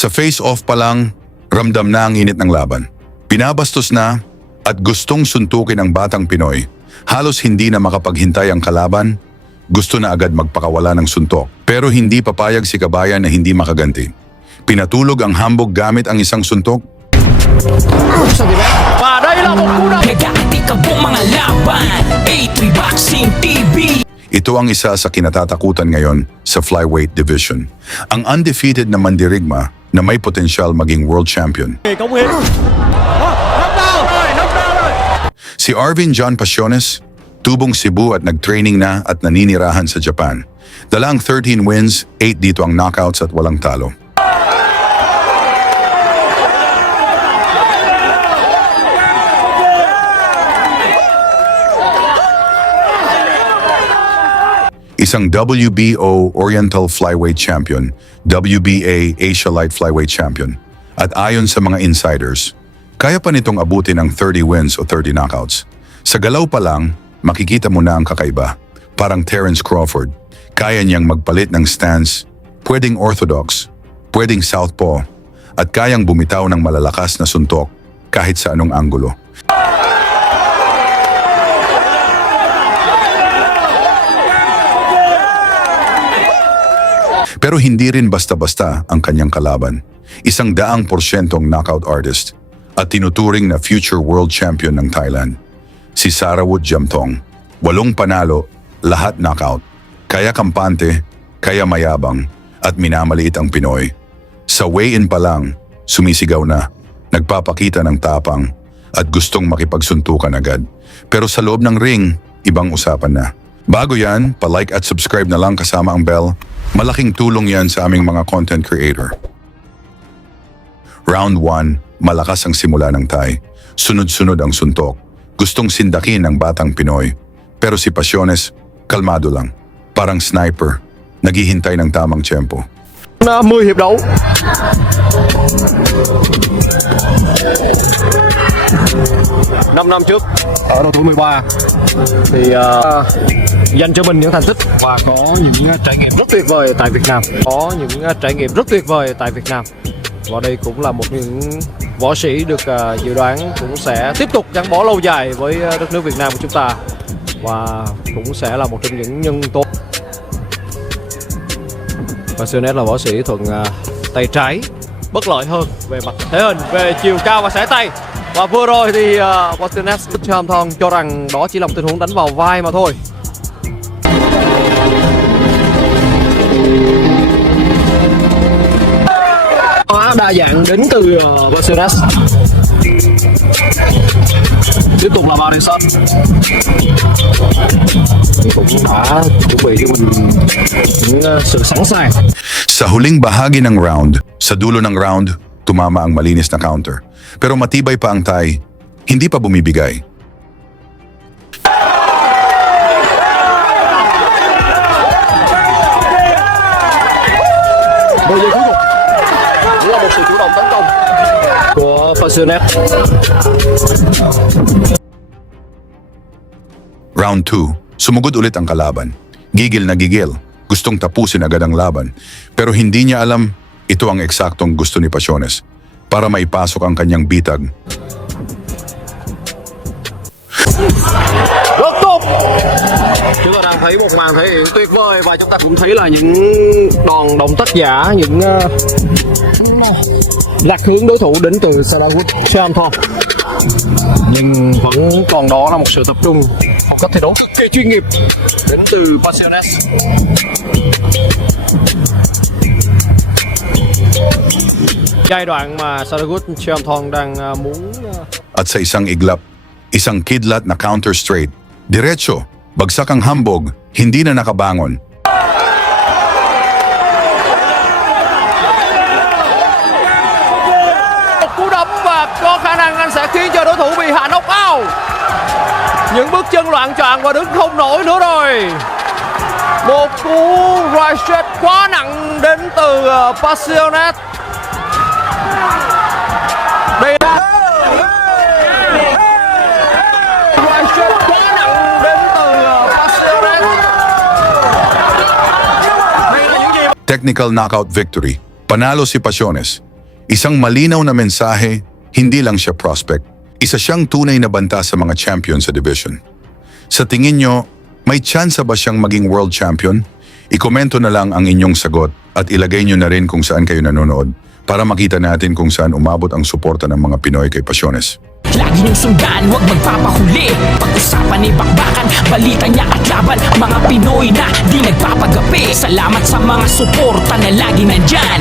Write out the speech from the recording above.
Sa face-off pa lang, ramdam na ang init ng laban. Pinabastos na at gustong suntukin ang batang Pinoy. Halos hindi na makapaghintay ang kalaban. Gusto na agad magpakawala ng suntok. Pero hindi papayag si Kabayan na hindi makaganti. Pinatulog ang hambog gamit ang isang suntok. Và đây là một cú đập. Mga laban, A3 Boxing TV. Ito ang isa sa kinatatakutan ngayon sa flyweight division. Ang undefeated na mandirigma na may potensyal maging world champion. Cống hiến. Knock down rồi. Si Arvin John Pasiones, tubong Cebu at nag-training na at naninirahan sa Japan. Dala ang 13 wins, 8 dito ang knockouts at walang talo. Isang WBO Oriental Flyweight Champion, WBA Asia Light Flyweight Champion. At ayon sa mga insiders, kaya pa nitong abutin ang 30 wins o 30 knockouts. Sa galaw pa lang, makikita mo na ang kakaiba. Parang Terence Crawford, kaya niyang magpalit ng stance, pwedeng orthodox, pwedeng southpaw, at kayang bumitaw ng malalakas na suntok kahit sa anong anggulo. Pero hindi rin basta-basta ang kanyang kalaban. Isang 100% knockout artist at tinuturing na future world champion ng Thailand. Si Sarawut Jamtong. 8 panalo, lahat knockout. Kaya kampante, kaya mayabang, at minamaliit ang Pinoy. Sa weigh-in pa lang, sumisigaw na, nagpapakita ng tapang, at gustong makipagsuntukan agad. Pero sa loob ng ring, ibang usapan na. Bago yan, pa-like at subscribe na lang kasama ang bell. Malaking tulong yan sa aming mga content creator. Round 1, malakas ang simula ng Thai. Sunod-sunod ang suntok. Gustong sindakin ng batang Pinoy. Pero si Pasiones, kalmado lang. Parang sniper, naghihintay ng tamang tiyempo. 10 hiệp đấu. Năm năm trước ở độ tuổi 13 thì dành cho mình những thành tích và có những trải nghiệm rất tuyệt vời tại Việt Nam. Và đây cũng là một những võ sĩ được dự đoán cũng sẽ tiếp tục gắn bó lâu dài với đất nước Việt Nam của chúng ta và cũng sẽ là một trong những nhân tố. Pasiones là võ sĩ thuận tay trái, bất lợi hơn về mặt thể hình, về chiều cao và xẻ tay. Và vừa rồi thì Pasiones Chamthong cho rằng đó chỉ là một tình huống đánh vào vai mà thôi. Hóa đa dạng đến từ Pasiones. Tiếp tục là Marisot. Cũng đã chuẩn bị cho mình những sự sẵn sàng. Sa huling bahagi ng round, sa dulo ng round, tumama ang malinis na counter. Pero matibay pa ang Thai, hindi pa bumibigay. Bây giờ cuối cùng là một sự chủ động tấn công của Pasiones. Round 2, sumugod ulit ang kalaban. Gigil na gigil, gustong tapusin agad ang laban. Pero hindi niya alam, ito ang eksaktong gusto ni Pasiones para maipasok ang kanyang bitag. Rất tốt. Chúng ta đang thấy một màn thể hiện tuyệt vời và chúng ta cũng thấy là những đòn động tác giả, những lạc hướng đối thủ đến từ Sarawut Chamthong. Nhưng vẫn còn đó là một sự tập trung, phong cách thi đấu cực kỳ chuyên nghiệp đến từ Pasiones. Giai đoạn mà Sarawut Chamthong đang muốn At sa isang iglap, isang kidlat na counter straight. Diretso, bagsak ang hambog, hindi na nakabangon. một cú đấm và có khả năng anh sẽ khiến cho đối thủ bị hạ knock out. Những bước chân loạn choạng và đứng không nổi nữa rồi. Một cú right straight quá nặng đến từ Pasiones. Đây là right straight quá nặng đến từ Pasiones. Đây là những gì Technical knockout victory. Panalo si Pasiones. Isang malinaw na mensahe, hindi lang siya prospect. Isa siyang tunay na banta sa mga champion sa division. Sa tingin nyo, may tsansa ba siyang maging world champion? Ikomento na lang ang inyong sagot at ilagay nyo na rin kung saan kayo nanonood para makita natin kung saan umabot ang suporta ng mga Pinoy kay Pasiones. Lagi niyong sundan, huwag magpapahuli. Pag-usapan ni bakbakan, balita niya at laban. Mga Pinoy na di nagpapagapi. Salamat sa mga suporta na lagi nandyan.